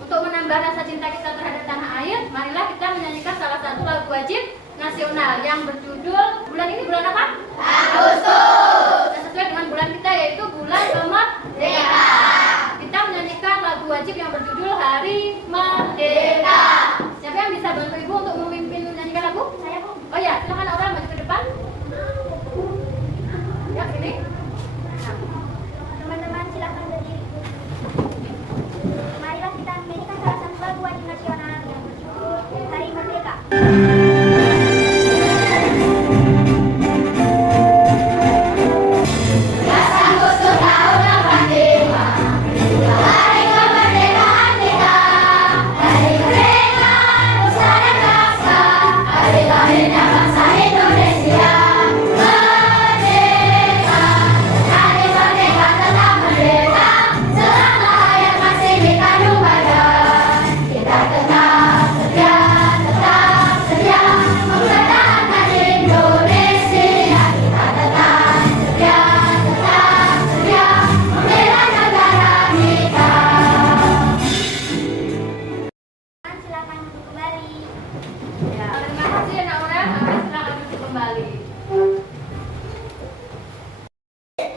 Untuk menambah rasa cinta kita terhadap tanah air, marilah kita menyanyikan salah satu lagu wajib nasional yang berjudul, bulan ini bulan apa? Agustus. Dan sesuai dengan bulan kita, yaitu bulan kemerdekaan. Kita menyanyikan lagu wajib yang berjudul Hari Merdeka. Siapa yang bisa bantu Ibu untuk memimpin menyanyikan lagu? Saya, Bu. Oh ya, silakan Aura maju ke depan. Ya, sini. Teman-teman silakan berdiri. Marilah kita menyanyikan salah satu lagu wajib nasional yang berjudul Hari Merdeka.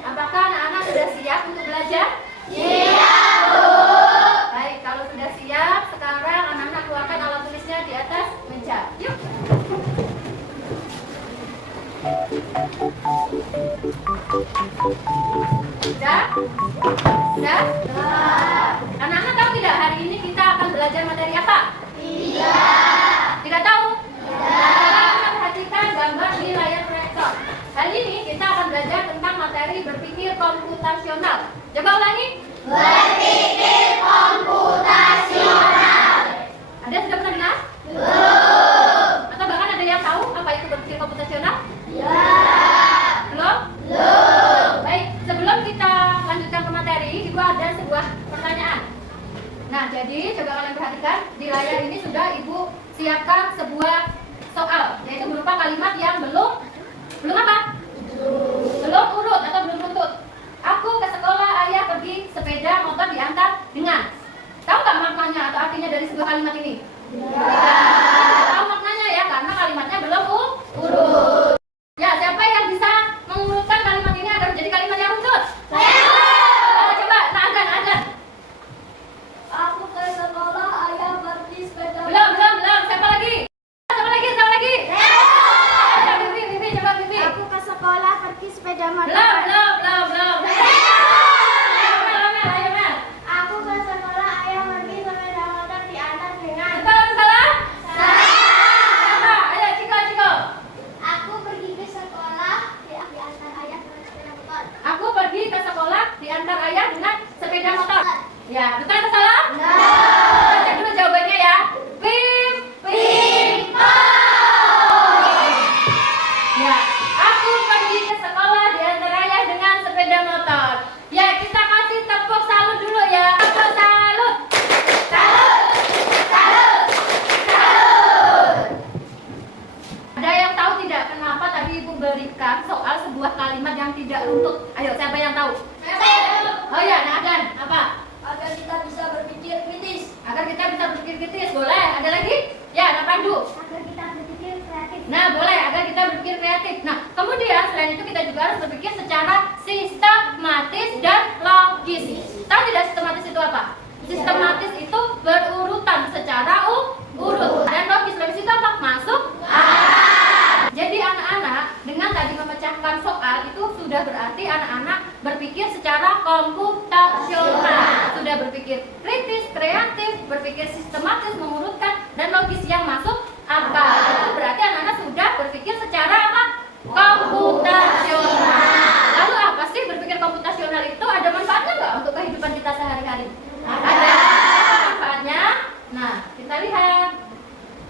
Apakah anak-anak sudah siap untuk belajar? Siap, Bu. Baik, kalau sudah siap, sekarang anak-anak keluarkan alat tulisnya di atas meja. Yuk. Sudah? Sudah? Anak-anak tahu tidak hari ini kita akan belajar materi apa? Tidak tahu? Kita perhatikan gambar di layar proyektor. Kali ini kita akan belajar tentang materi berpikir komputasional. Coba ulangi. Berpikir komputasional. Ada sudah pernah dengar? Belum. Atau bahkan ada yang tahu apa itu berpikir komputasional? Ya. Belum? Belum. Baik, sebelum kita lanjutkan ke materi, Ibu ada sebuah pertanyaan. Nah, jadi coba kalian perhatikan di layar ini sudah Ibu siapkan sebuah soal, yaitu berupa kalimat yang belum apa? Belum urut atau belum runtut. Aku ke sekolah, ayah pergi, sepeda motor diantar dengan. Tahu nggak maknanya atau artinya dari sebuah kalimat ini? Tahu maknanya ya, karena kalimatnya belum urut. Ya, siapa yang bisa mengurutkan kalimat ini agar menjadi kalimat yang runtut? Coba, Azan. Aku ke sekolah, ayah pergi sepeda. Belum. Siapa lagi? Bibi, coba Bibi. Aku ke sekolah, pergi sepeda motor. Belum. Ayo, Mel. Aku ke sekolah, ayah pergi sepeda motor diantar dengan. Salah? Siapa? Ayo, Ciko. Aku pergi ke sekolah, diantar ayah dengan sepeda motor. Aku pergi ke sekolah diantar ayah dengan sepeda motor. Ya, betul atau salah? Kita cek dulu jawabannya ya. Pim. Ya, aku pergi ke sekolah diantar ayah dengan sepeda motor. Ya, kita kasih tepuk salut dulu ya. Tepuk salut. Ada yang tahu tidak kenapa tadi Ibu berikan soal sebuah kalimat yang tidak runtut? Ayo, siapa yang tahu? Oh ya, Nadan, apa? Agar kita bisa berpikir kritis. Agar kita bisa berpikir kritis, boleh. Ada lagi? Ya, Napandu. Agar kita berpikir kreatif. Nah, boleh. Agar kita berpikir kreatif. Nah, kemudian selain itu kita juga harus berpikir secara sistematis dan logis. Tahu tidak sistematis itu apa? Sistematis itu berurutan secara urut. Dan logis itu apa? Masuk akal. Jadi anak-anak dengan tadi memecahkan soal itu sudah berarti anak-anak berpikir secara komputasional. Sudah berpikir kritis, kreatif, berpikir sistematis, mengurutkan, dan logis yang masuk akal. Itu berarti anak-anak sudah berpikir secara apa? Komputasional. Lalu apa sih berpikir komputasional itu? Ada manfaatnya nggak untuk kehidupan kita sehari-hari? Ada manfaatnya. Nah, kita lihat.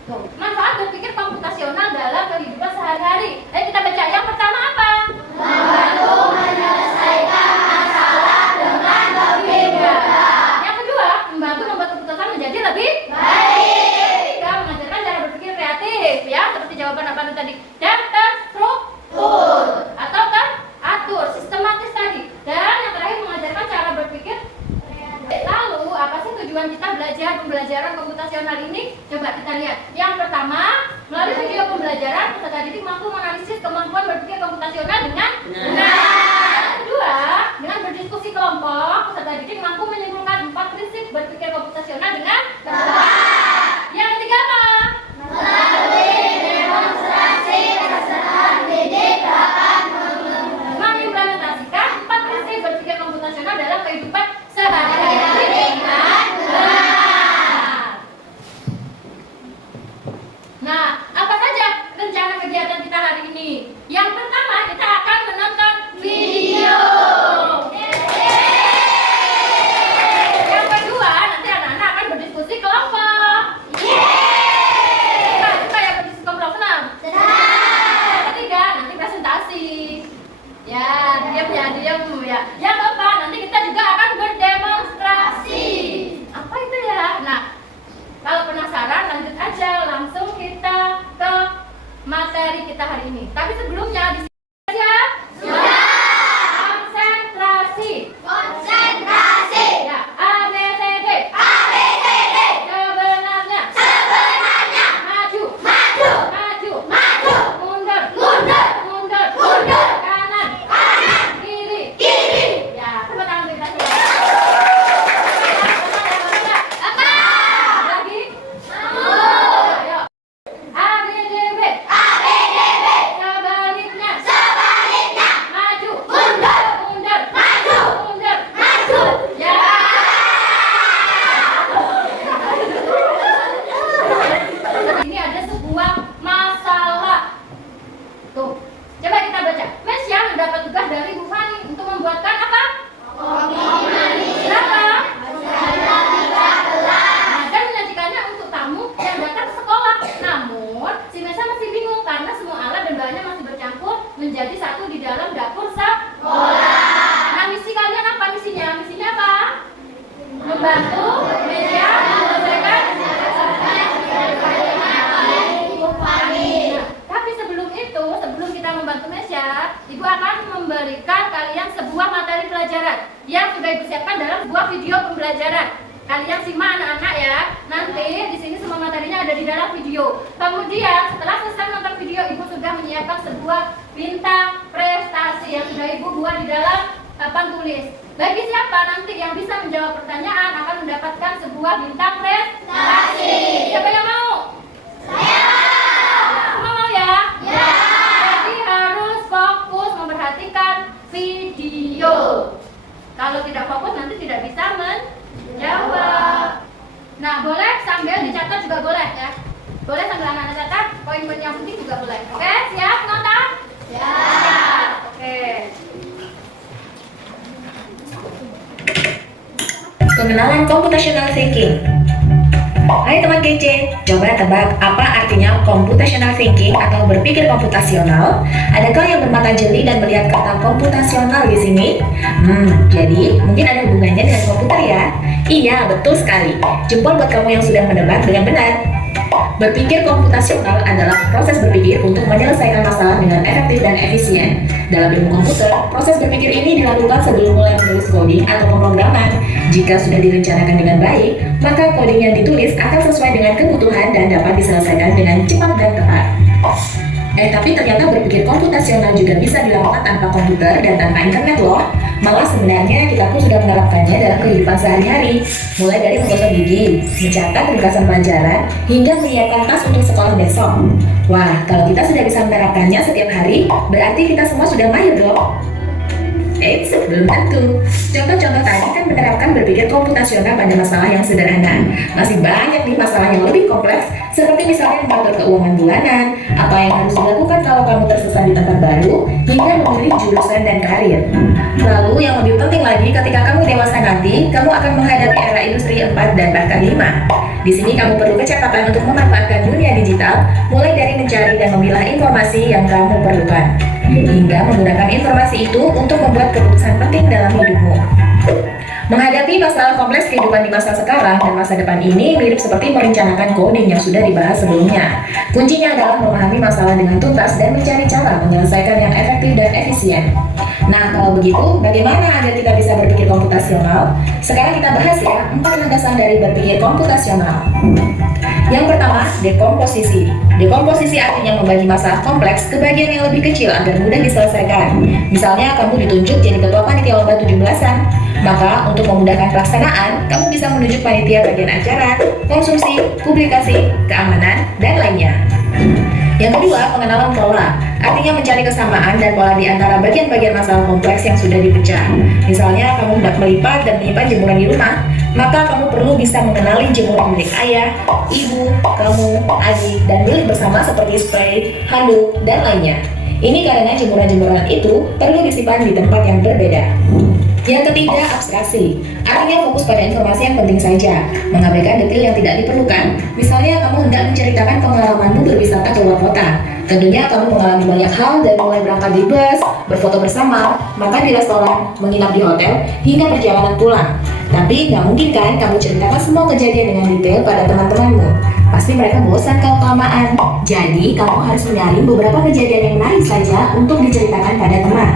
Tuh, manfaat berpikir komputasional dalam kehidupan sehari-hari. Kita baca yang pertama apa? Membantu menyelesaikan masalah dengan lebih mudah. Yang kedua, membantu membuat keputusan menjadi lebih Baik. ketiga, mengajarkan cara berpikir kreatif ya, seperti jawaban apa tadi. Dan terstruktur atau teratur, sistematis tadi. Dan yang terakhir mengajarkan cara berpikir. Lalu apa sih tujuan tujuan kita belajar pembelajaran komputasional ini? Coba kita lihat. Yang pertama, melalui video pembelajaran, peserta didik mampu menganalisis kemampuan berpikir komputasional dengan benar. Yang kedua, dengan berdiskusi kelompok, peserta didik mampu menyimpulkan 4 prinsip berpikir komputasional dengan tepat. Yang ketiga apa? Melalui demonstrasi peserta didik dapat mengimplementasikan 4 prinsip berpikir komputasional dalam kehidupan sehari-hari dengan benar. Nah, apa saja rencana kegiatan kita hari ini? Yang pertama, kita akan menonton video. Yang kedua, nanti anak-anak akan berdiskusi kelompok. Suka ya berdiskusi kelompok, senang? Yang ketiga, nanti presentasi. Ya, diam ya. Yang keempat, nanti kita juga akan berdemonstrasi. Apa itu ya? Nah, kalau penasaran lanjut aja, langsung kita ke materi kita hari ini. Tapi sebelumnya di sini aja. Konsentrasi. Ya, A B C D. Sebenarnya. Maju. Mundur. Kanan. Kiri. Ya, tepuk tangan beri kasih. Lagi. Ayo. A B C D. Sebaliknya. Maju. Mundur. Ya. Ini ada sebuah masalah. Tuh, coba kita baca. Mesya mendapat tugas dari Bu Fani untuk membuatkan apa? Berapa? Dan menyajikannya untuk tamu yang datang ke sekolah. Namun, si Mesya masih bingung karena semua alat dan bahannya masih bercampur menjadi satu di dalam dapur sekolah. Nah, misi kalian apa misinya? Misinya apa? Membantu Mesya menyelesaikan. Nah, tapi sebelum itu, sebelum kita membantu Mesya, Ibu akan memberikan kalian sebuah materi pelajaran yang sudah Ibu siapkan dalam sebuah video pembelajaran. Kalian simak anak-anak ya. Nanti di sini semua materinya ada di dalam video. Kemudian setelah selesai menonton video, Ibu sudah menyiapkan sebuah bintang prestasi yang sudah Ibu buat di dalam papan tulis. Bagi siapa nanti yang bisa menjawab pertanyaan akan mendapatkan sebuah bintang prestasi. Siapa yang mau? Semua mau ya? Jadi harus fokus memperhatikan video. Kalau tidak fokus nanti tidak bisa menjawab. Nah, boleh sambil dicatat juga boleh ya. Boleh sambil anak-anak catat, poin-poin yang penting juga boleh. Oke, siap nota? Siap. Oke. Pengenalan computational thinking. Hai teman kece, coba tebak apa artinya computational thinking atau berpikir komputasional? Adakah yang bermata jeli dan melihat kata komputasional di sini? Jadi mungkin ada hubungannya dengan komputer ya? Iya, betul sekali. Jempol buat kamu yang sudah menebak dengan benar. Berpikir komputasional adalah proses berpikir untuk menyelesaikan masalah dengan efektif dan efisien. Dalam ilmu komputer, proses berpikir ini dilakukan sebelum mulai menulis coding atau pemrograman. Jika sudah direncanakan dengan baik, maka coding yang ditulis akan sesuai dengan kebutuhan dan dapat diselesaikan dengan cepat dan tepat. Tapi ternyata berpikir komputasional juga bisa dilakukan tanpa komputer dan tanpa internet loh. Malah sebenarnya kita pun sudah menerapkannya dalam kehidupan sehari-hari. Mulai dari menggosok gigi, mencatat ringkasan pelajaran, hingga menyiapkan tas untuk sekolah besok. Wah, kalau kita sudah bisa menerapkannya setiap hari, berarti kita semua sudah mahir dong. Belum tentu. Contoh-contoh tadi kan menerapkan berpikir komputasional pada masalah yang sederhana. Masih banyak nih masalah yang lebih kompleks, seperti misalnya mengatur keuangan bulanan, apa yang harus dilakukan kalau kamu tersesat di tempat baru, hingga memilih jurusan dan karir. Lalu yang lebih penting lagi, ketika kamu dewasa nanti, kamu akan menghadapi era industri 4 dan bahkan 5. Di sini kamu perlu kecepatan untuk memanfaatkan dunia digital, mulai dari mencari dan memilah informasi yang kamu perlukan, hingga menggunakan informasi itu untuk membuat keputusan penting dalam hidupmu. Menghadapi masalah kompleks kehidupan di masa sekarang dan masa depan ini mirip seperti merencanakan coding yang sudah dibahas sebelumnya. Kuncinya adalah memahami masalah dengan tuntas dan mencari cara menyelesaikan yang efektif dan efisien. Nah, kalau begitu, bagaimana agar kita bisa berpikir komputasional? Sekarang kita bahas ya, 4 landasan dari berpikir komputasional. Yang pertama, dekomposisi. Dekomposisi artinya membagi masalah kompleks ke bagian yang lebih kecil agar mudah diselesaikan. Misalnya, kamu ditunjuk jadi ketua panitia lomba 17-an. Maka, untuk memudahkan pelaksanaan, kamu bisa menunjuk panitia bagian acara, konsumsi, publikasi, keamanan, dan lainnya. Yang kedua, pengenalan pola. Artinya mencari kesamaan dan pola di antara bagian-bagian masalah kompleks yang sudah dipecah. Misalnya, kamu hendak melipat dan menyimpan jemuran di rumah, maka kamu perlu bisa mengenali jemuran milik ayah, ibu, kamu, adik, dan milik bersama seperti spray, handuk, dan lainnya. Ini karena jemuran-jemuran itu perlu disimpan di tempat yang berbeda. Yang ketiga, abstraksi. Artinya fokus pada informasi yang penting saja, mengabaikan detail yang tidak diperlukan. Misalnya, kamu hendak menceritakan pengalamanmu berwisata ke luar kota. Tentunya kamu mengalami banyak hal dari mulai berangkat di bus, berfoto bersama, makan di restoran, menginap di hotel, hingga perjalanan pulang. Tapi nggak mungkin kan kamu ceritakan semua kejadian dengan detail pada teman-temanmu. Pasti mereka bosan kalau kelamaan. Jadi, kamu harus menyaring beberapa kejadian yang menarik saja untuk diceritakan pada teman.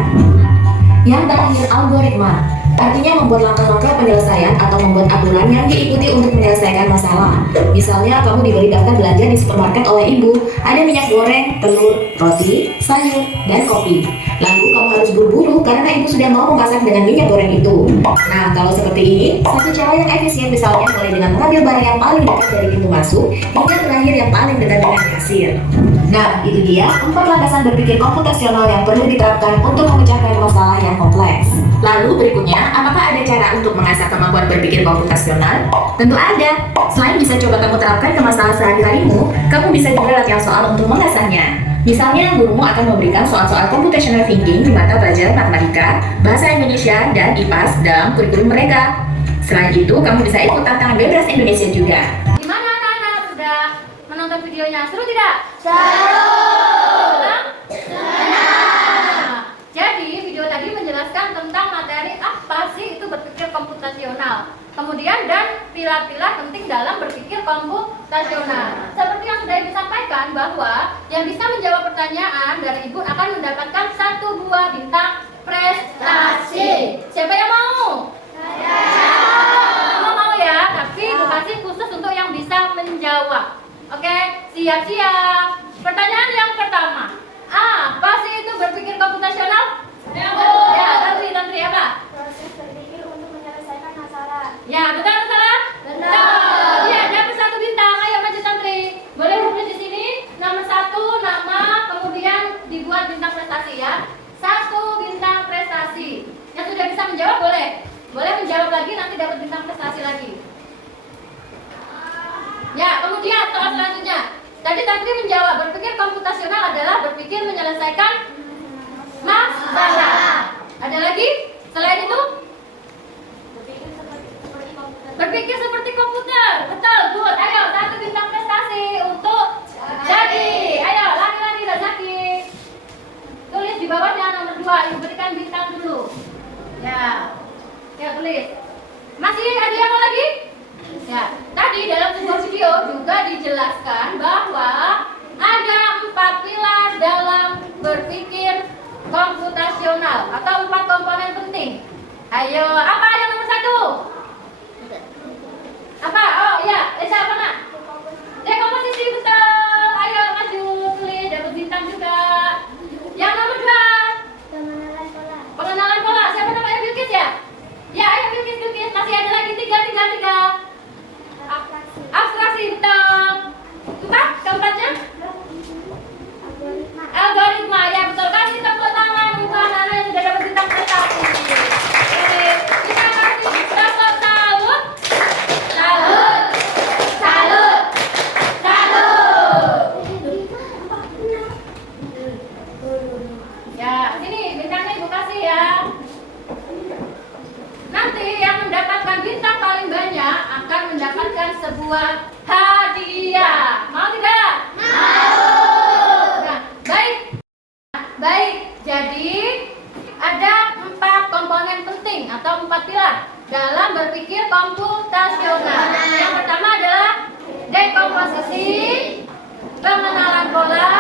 Yang terakhir, algoritma. Artinya membuat langkah-langkah penyelesaian atau membuat aturan yang diikuti untuk menyelesaikan masalah. Misalnya, kamu diberi daftar belanja di supermarket oleh ibu. Ada minyak goreng, telur, roti, sayur, dan kopi. Lalu kamu harus buru-buru karena ibu sudah mau memasak dengan minyak goreng itu. Nah, kalau seperti ini, satu cara yang efisien misalnya mulai dengan mengambil barang yang paling dekat dari pintu masuk hingga terakhir yang paling dekat dengan kasir. Nah, itu dia 4 landasan berpikir komputasional yang perlu diterapkan untuk memecahkan masalah yang kompleks. Lalu berikutnya, apakah ada cara untuk mengasah kemampuan berpikir komputasional? Tentu ada. Selain bisa coba kamu terapkan ke masalah sehari-harimu, kamu bisa juga latihan soal untuk mengasahnya. Misalnya, gurumu akan memberikan soal-soal computational thinking di mata pelajaran matematika, bahasa Indonesia, dan IPAS dalam kurikulum mereka. Selain itu, kamu bisa ikut tantangan bebas Indonesia juga. Gimana anak-anak sudah menonton videonya? Seru tidak? Seru. Senang? Senang. Jadi video tadi menjelaskan tentang materi apa sih itu berpikir komputasional. Kemudian dan pilar-pilar penting dalam berpikir komputasional. Seperti yang sudah Ibu sampaikan bahwa yang bisa menjawab pertanyaan dari Ibu akan mendapatkan 1 buah bintang prestasi. Siapa yang mau? Semua mau ya, tapi Ibu kasih khusus untuk yang bisa menjawab. Oke, siap-siap. Pertanyaan yang pertama, apa sih itu berpikir komputasional? Ya, tantri apa? Proses berpikir untuk menyelesaikan masalah. Ya, betul atau salah? Betul. Iya, dapat 1 bintang. Ayo maju tantri. Boleh tulis di sini nama 1, nama, kemudian dibuat bintang prestasi ya. 1 bintang prestasi. Yang sudah bisa menjawab boleh. Boleh menjawab lagi nanti dapat bintang prestasi lagi. Ya, kemudian soal selanjutnya. Tadi tantri menjawab berpikir komputasional adalah berpikir menyelesaikan masalah. Ada lagi? Selain itu? Berpikir seperti komputer. Betul, good. Ayo, 1 bintang prestasi untuk Zaki. Ayo, lari-lari dah Zaki. Tulis di bawahnya nomor 2. Ibu berikan bintang dulu. Ya. Ya, tulis. Masih ada yang mau lagi? Ya. Tadi dalam sebuah video juga dijelaskan bahwa ada 4 pilar dalam berpikir komputasional atau 4 komponen penting. Ayo, apa yang nomor 1? Apa? Oh iya, Esa apa nak? Dekomposisi, betul. Ayo maju, tulis, dapat bintang juga. Yang nomor 2? Pengenalan pola. Pengenalan pola. Siapa namanya Bilkis ya? Ya, ayo Bilkis. Masih ada lagi 3. Abstraksi. Abstraksi, betul. Suka? dekomposisi, pengenalan pola,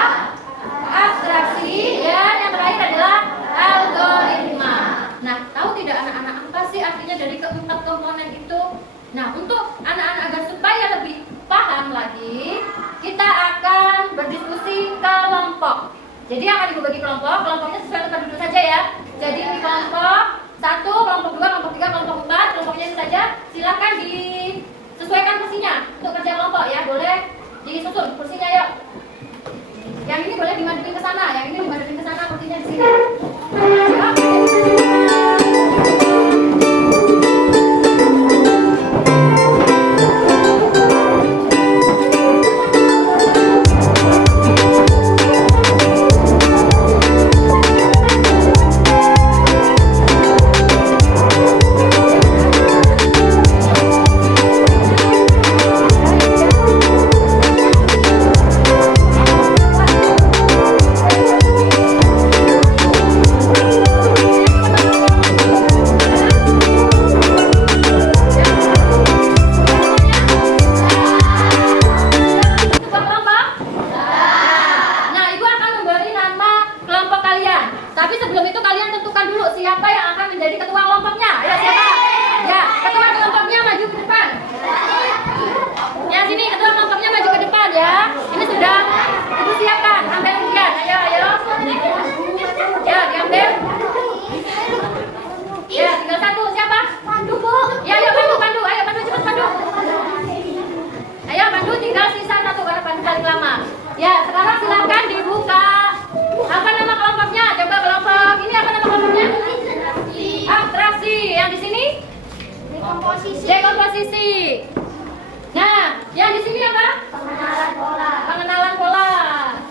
abstraksi, dan yang terakhir adalah algoritma. Nah, tahu tidak anak-anak apa sih artinya dari keempat komponen itu? Nah, untuk anak-anak agar supaya lebih paham lagi, kita akan berdiskusi kelompok. Jadi akan dibagi kelompok, kelompoknya sesuai tempat duduk saja ya. Jadi ini kelompok 1, kelompok 2, kelompok 3, kelompok 4, kelompoknya ini saja. Silahkan disesuaikan kursinya untuk kerja kelompok ya. Boleh disusun kursinya yuk. Yang ini boleh dimadepin ke sana, yang ini dimadepin ke sana, kursinya di sini. Ya, sekarang silakan dibuka. Apa nama kelompoknya? Coba kelompok ini apa nama kelompoknya? Abstraksi. Yang di sini? Dekomposisi. Dekomposisi. Nah, yang di sini apa? Pengenalan pola. Pengenalan pola.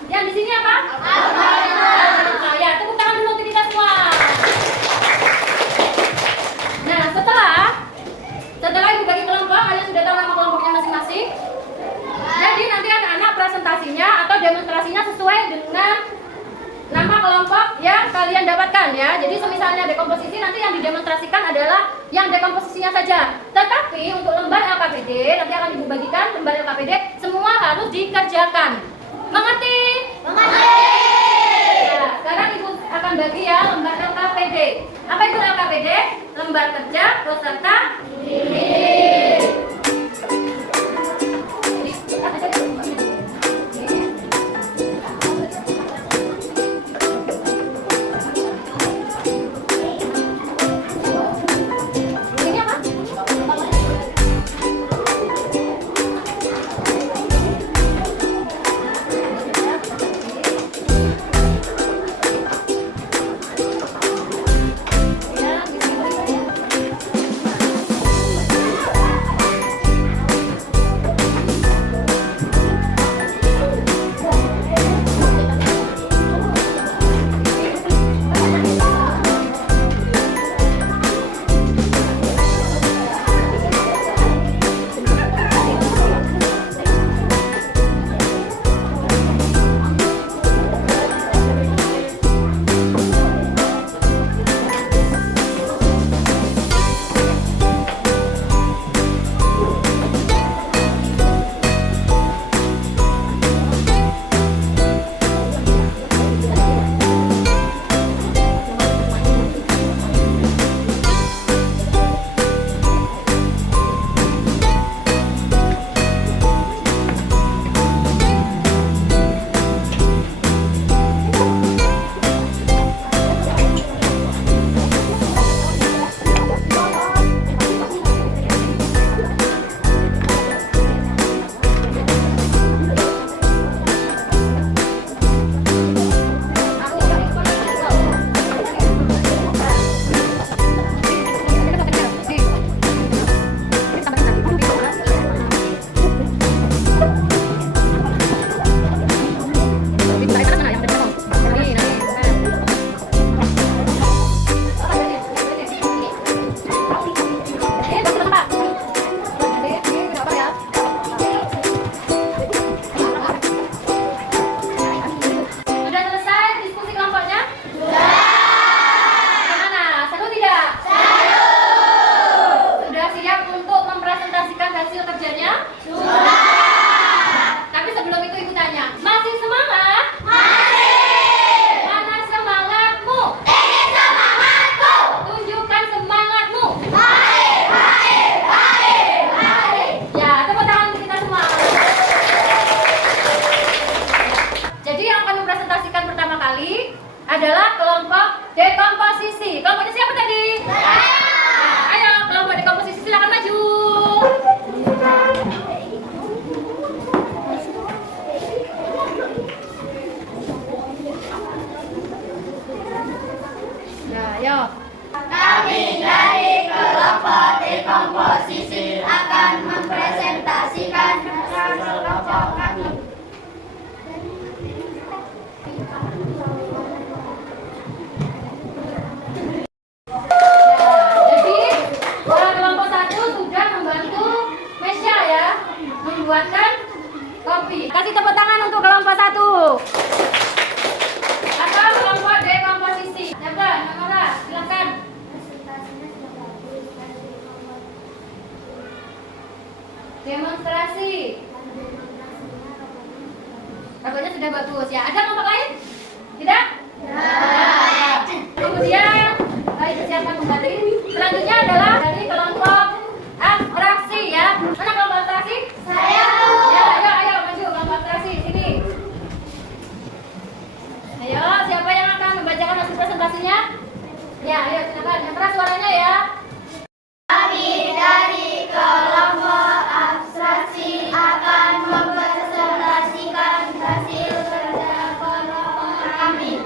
Yang di sini apa? Algoritma. Ya, tepuk tangan dulu untuk kita semua. Nah, setelah ibu bagi kelompok, kalian sudah tahu nama kelompoknya masing-masing. Jadi nanti anak-anak presentasinya atau demonstrasinya sesuai dengan nama kelompok yang kalian dapatkan ya. Jadi semisalnya dekomposisi, nanti yang didemonstrasikan adalah yang dekomposisinya saja. Tetapi untuk lembar LKPD nanti akan ibu bagikan lembar LKPD, semua harus dikerjakan. Mengerti? Mengerti. Ya, sekarang ibu akan bagi ya lembar LKPD. Apa itu LKPD? Lembar kerja peserta didik. Kasih tepuk tangan untuk kelompok 1. Atau kelompok D komposisi. Siapa? Namara, silakan. Presentasinya sudah bagus. Demonstrasi. Demonstrasinya Robotnya sudah bagus ya. Ada kelompok lain? Tidak? Ya. Kemudian siapkan kembali. Selanjutnya adalah dari kelompok abstraksi ya. Mana kelompok abstraksi? Saya. Ya, ayo maju kelompok abstraksi sini. Ayo, siapa yang akan membacakan hasil presentasinya? Ya, ayo silakan. Yang keras suaranya ya. Kami dari kelompok abstraksi akan mempresentasikan hasil kerja kelompok kami.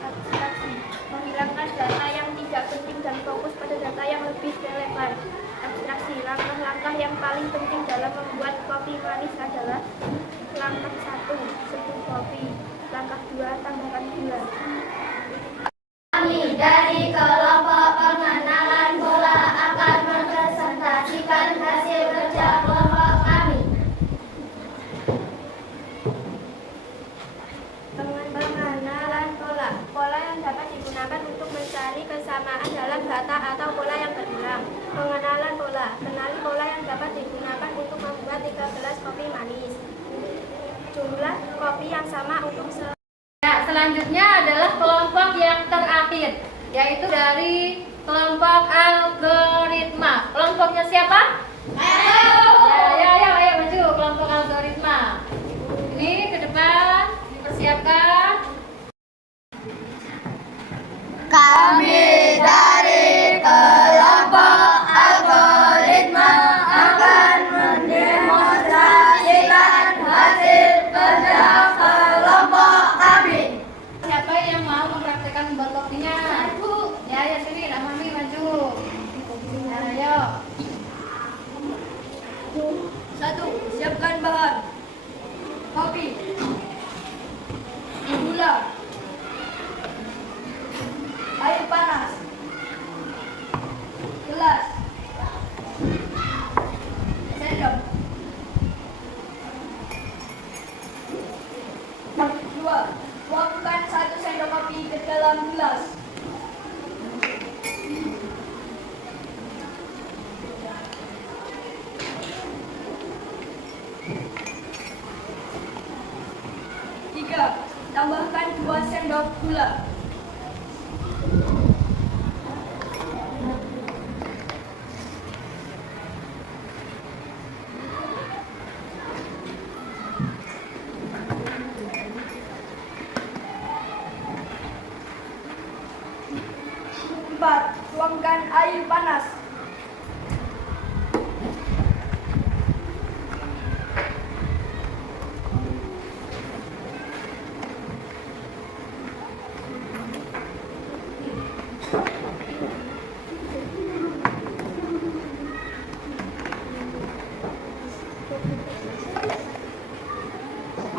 Abstraksi menghilangkan data yang tidak penting dan fokus pada data yang lebih relevan. Abstraksi langkah-langkah yang paling penting dalam membuat kopi manis adalah: langkah 1, seduh kopi; langkah 2, tambahkan gula. Kami dari kelompok pengenalan bola akan mempresentasikan hasil kerja kelompok kami. Pengenalan pola. Pola yang dapat digunakan untuk mencari kesamaan dalam data atau pola yang berulang. Pengenalan pola. Kenali pola yang dapat digunakan untuk membuat 3 gelas kopi manis. Jumlah kopi yang sama untuk Ya, selanjutnya adalah kelompok yang terakhir, yaitu dari kelompok algoritma. Kelompoknya siapa? Ayo maju kelompok algoritma. Ini ke depan, dipersiapkan. Kami dari kelompok algoritma akan mendemonstrasikan hasil kerja kelompok kami. Siapa yang mau mempraktekkan membuat kopinya? Ya, sini, Nak Mami maju. Ayo. 1. Siapkan bahan: kopi, gula, air panas, gelas, sendok. 2. Tuangkan 1 sendok kopi ke dalam gelas. 3. Tambahkan 2 sendok gula. 4. Tuangkan air panas. 5.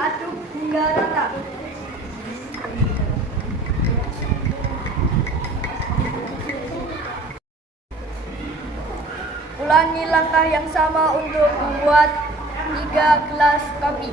Aduk hingga rata. Ulangi langkah yang sama untuk membuat 3 gelas kopi.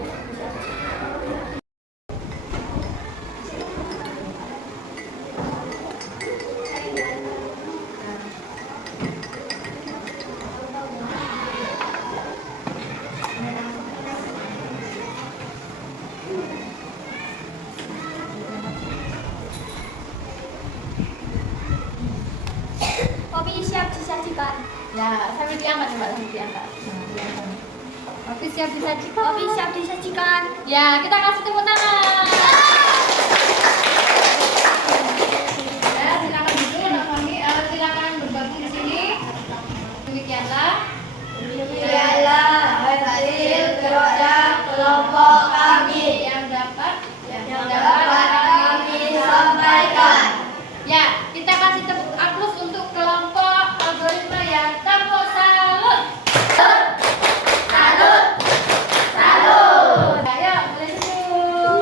Kopi siap disajikan. Ya, sambil diangkat Mbak, sambil diangkat. Kopi siap disajikan. Kopi siap disajikan. Ya, kita kasih tepuk tangan. Ya, silakan duduk, Nak Mami. Silakan berbagi di sini. Demikianlah. Demikianlah hasil kerja kelompok kami yang dapat kami sampaikan. Ya, kita kasih tepuk aplaus untuk kelompok algoritma yang tepuk salut. Salut. Salut. Ayo, mulai dulu.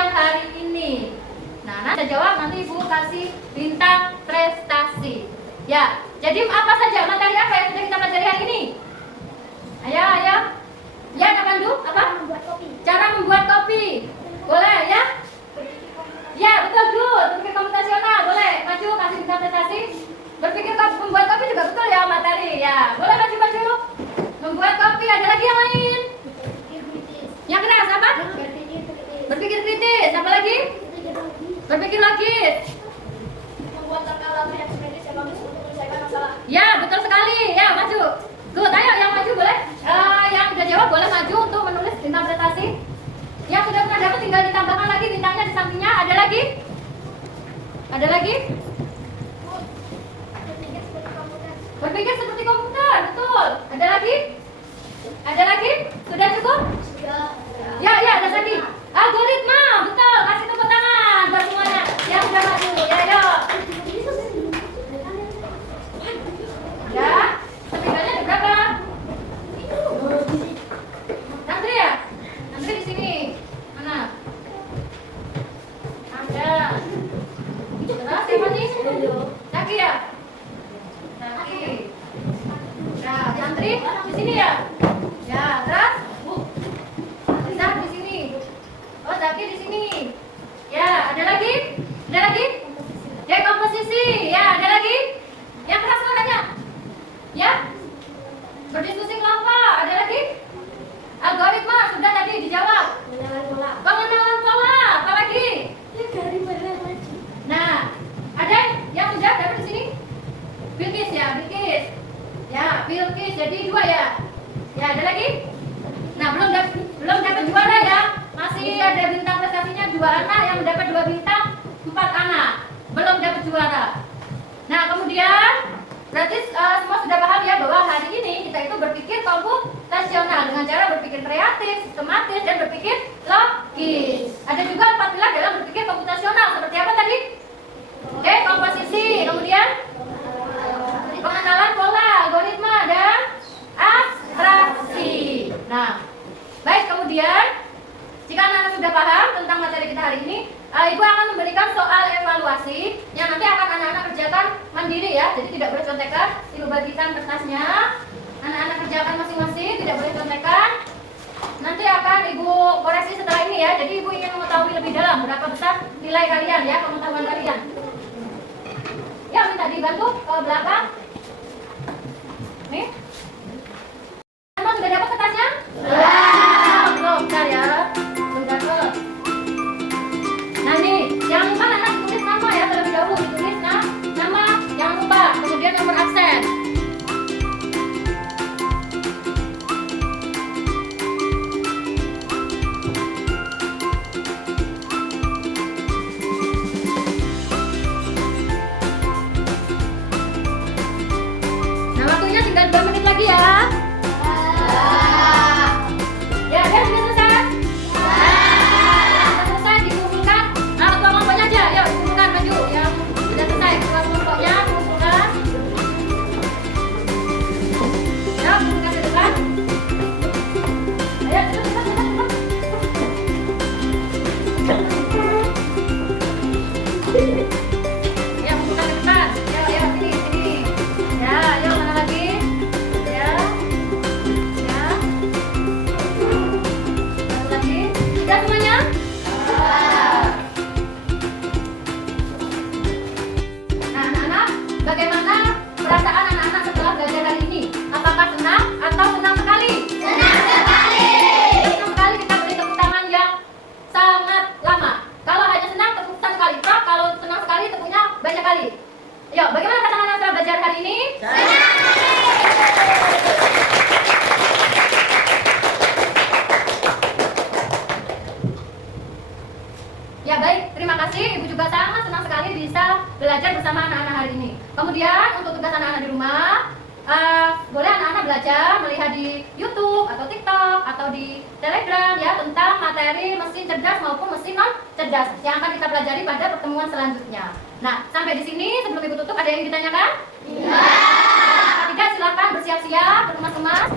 siang hari ini? Nah, nanti jawab, nanti Ibu kasih bintang prestasi. Ya, jadi apa saja materi apa yang sudah kita pelajari hari ini? Ayo, ayo. Ya, Nak Pandu, apa? Membuat kopi. Cara membuat kopi. Boleh ya? Ya, betul good. Berpikir komputasional, boleh. Maju, kasih bintang prestasi. Berpikir membuat kopi juga betul ya materi. Ya, boleh maju-maju. Membuat kopi, ada lagi yang lain? Yang keras apa? Berpikir kritis. Apa lagi? Berpikir logis. Membuat kalkulator yang simetris yang bagus untuk menyelesaikan masalah. Ya, betul sekali. Ya, maju. Good, ayo yang maju boleh. Yang sudah jawab boleh maju untuk menulis bintang prestasi. Yang sudah pernah dapat tinggal ditambahkan lagi bintangnya di sampingnya. Ada lagi? Ada lagi? Berpikir seperti komputer, betul. Ada lagi? Ada lagi? Sudah cukup? Ya, ya, ada lagi. Algoritma, betul. Kasih tepuk tangan buat semuanya yang sudah maju. Ya, ayo. Ya, setinggalnya ada berapa? Nantri ya? Nantri di sini. Mana? Ada. Terus siapa nih? Zaki ya? Zaki. Nah, Nantri di sini ya? Ya, terus? Zak di sini. Oh, Zaki di sini. Ya, ada lagi? Ada lagi? Dekomposisi. Ya, ada lagi? Yang keras suaranya? Ya? Berdiskusi kelompok. Ada lagi? Algoritma sudah tadi dijawab. Pengenalan pola. Apa lagi? Nah, ada yang sudah dapat di sini? Bilkis ya, Bilkis. Ya, Bilkis jadi 2 ya. Ya, ada lagi? Nah, belum dapat juara ya. Masih ada bintang prestasinya 2 anak yang mendapat 2 bintang, 4 anak. Belum dapat juara. Nah, kemudian berarti semua sudah paham ya bahwa hari ini kita itu berpikir komputasional dengan cara berpikir kreatif, sistematis, dan berpikir logis. Ada juga 4 pilar dalam berpikir komputasional. Seperti apa tadi? Oke, komposisi, kemudian pengenalan pola, algoritma, dan abstraksi. Nah, baik, kemudian jika anak-anak sudah paham tentang materi kita hari ini, Ibu akan memberikan soal evaluasi yang nanti akan anak-anak kerjakan mandiri ya. Jadi tidak boleh contekan. Ibu bagikan kertasnya, anak-anak kerjakan masing-masing, tidak boleh contekan. Nanti akan Ibu koreksi setelah ini ya. Jadi Ibu ingin mengetahui lebih dalam berapa besar nilai kalian ya, pengetahuan kalian. Ya, minta dibantu ke belakang. Nih. Emang sudah dapat kertasnya? Belum, bentar ya. Belum dapat. Nah nih, yang lupa anak ditulis nama ya terlebih dahulu, ditulis nama, jangan lupa, kemudian nomor absen. Nah, waktunya tinggal 2 menit lagi ya. Ya, sudah selesai? Sudah selesai, dikumpulkan. Ketua kelompoknya aja, yuk kumpulkan, maju. Yang sudah selesai, ketua kelompoknya kumpulkan. Ya, kumpulkan ke depan. Ayo, cepat. Ya, kumpulkan ke depan. Yuk, sini. Ya, yuk, mana lagi? Ya. Satu lagi. Sudah semuanya? Nah, anak-anak, bagaimana perasaan anak-anak setelah belajar hari ini? Apakah senang atau senang sekali? Senang sekali. Senang sekali, kita beri tepuk tangan yang sangat lama. Kalau hanya senang, tepuk tangan sekali. Kalau senang sekali, tepuknya banyak kali. Yuk, bagaimana perasaan anak setelah belajar hari ini? Ya baik, terima kasih. Ibu juga sangat senang sekali bisa belajar bersama anak-anak hari ini. Kemudian untuk tugas anak-anak di rumah, boleh anak-anak belajar melihat di YouTube atau TikTok atau di Telegram ya tentang materi mesin cerdas maupun mesin non cerdas yang akan kita pelajari pada pertemuan selanjutnya. Nah, sampai di sini sebelum Ibu tutup ada yang ditanyakan? Iya. Jika tidak, silakan bersiap-siap berkemas-kemas.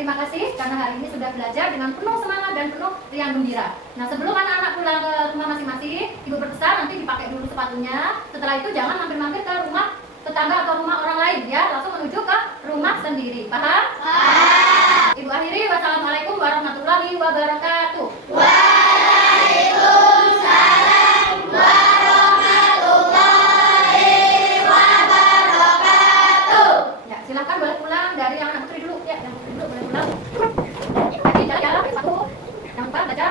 berterima kasih karena hari ini sudah belajar dengan penuh semangat dan penuh riang gembira. Nah, sebelum anak-anak pulang ke rumah masing-masing, Ibu berpesan nanti dipakai dulu sepatunya. Setelah itu jangan mampir-mampir ke rumah tetangga atau rumah orang lain ya, langsung menuju ke rumah sendiri. Paham? Paham. Ibu akhiri, wassalamualaikum warahmatullahi wabarakatuh. Waalaikumsalam warahmatullahi wabarakatuh. Ya, silakan boleh pulang dari yang anak putri dulu. Ya, yang putri dulu boleh pulang. Jadi jalan-jalan, satu. Jangan lupa belajar.